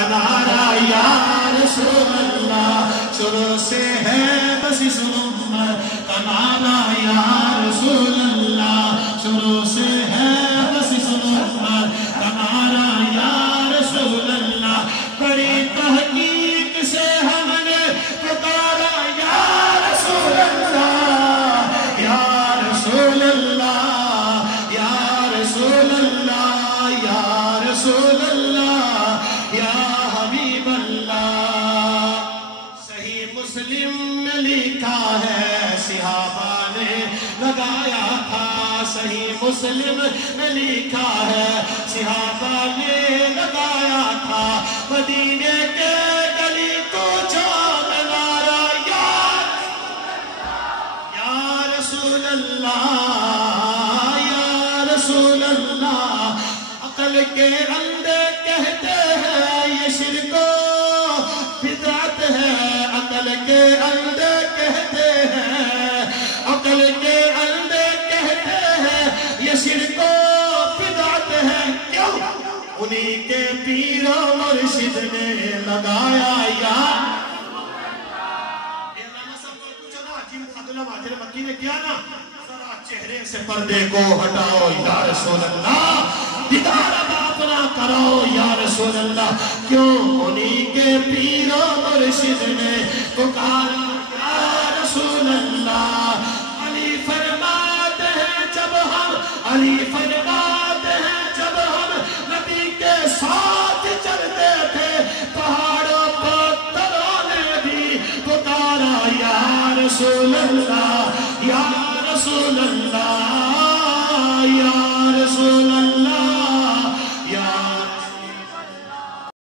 کا نعرہ یا رسول اللہ شروع سے ہے بس اس امت کا نعرہ یا رسول اللہ شروع سے ہے بس اس امت کا نعرہ یا رسول اللہ بڑی تحقیق سے ہم نے پکارا یا رسول اللہ یا رسول اللہ یا رسول اللہ یا رسول اللہ یا حبیب اللہ صحیح مسلم میں لکھا ہے صحابہ نے لگایا تھا صحیح مسلم میں لکھا ہے صحابہ نے لگایا تھا مدینے کے گلی کو جام نعرہ یا رسول اللہ یا رسول اللہ عقل کے اندھے کہتے ہیں یہ شرک و بدعت ہے عقل کے اندھے کہتے ہیں عقل کے اندھے کہتے ہیں یہ شرک و بدعت ہے کیوں انہی کے پیر و مرشد نے لگایا یا مہاجر مکی نے کیا نا ذرا چہرے سے پردے کو ہٹاؤ یا رسول اللہ دیدار اب اپنا کرو یا رسول اللہ کیوں انہی کے پیر و مرشد نے پکارا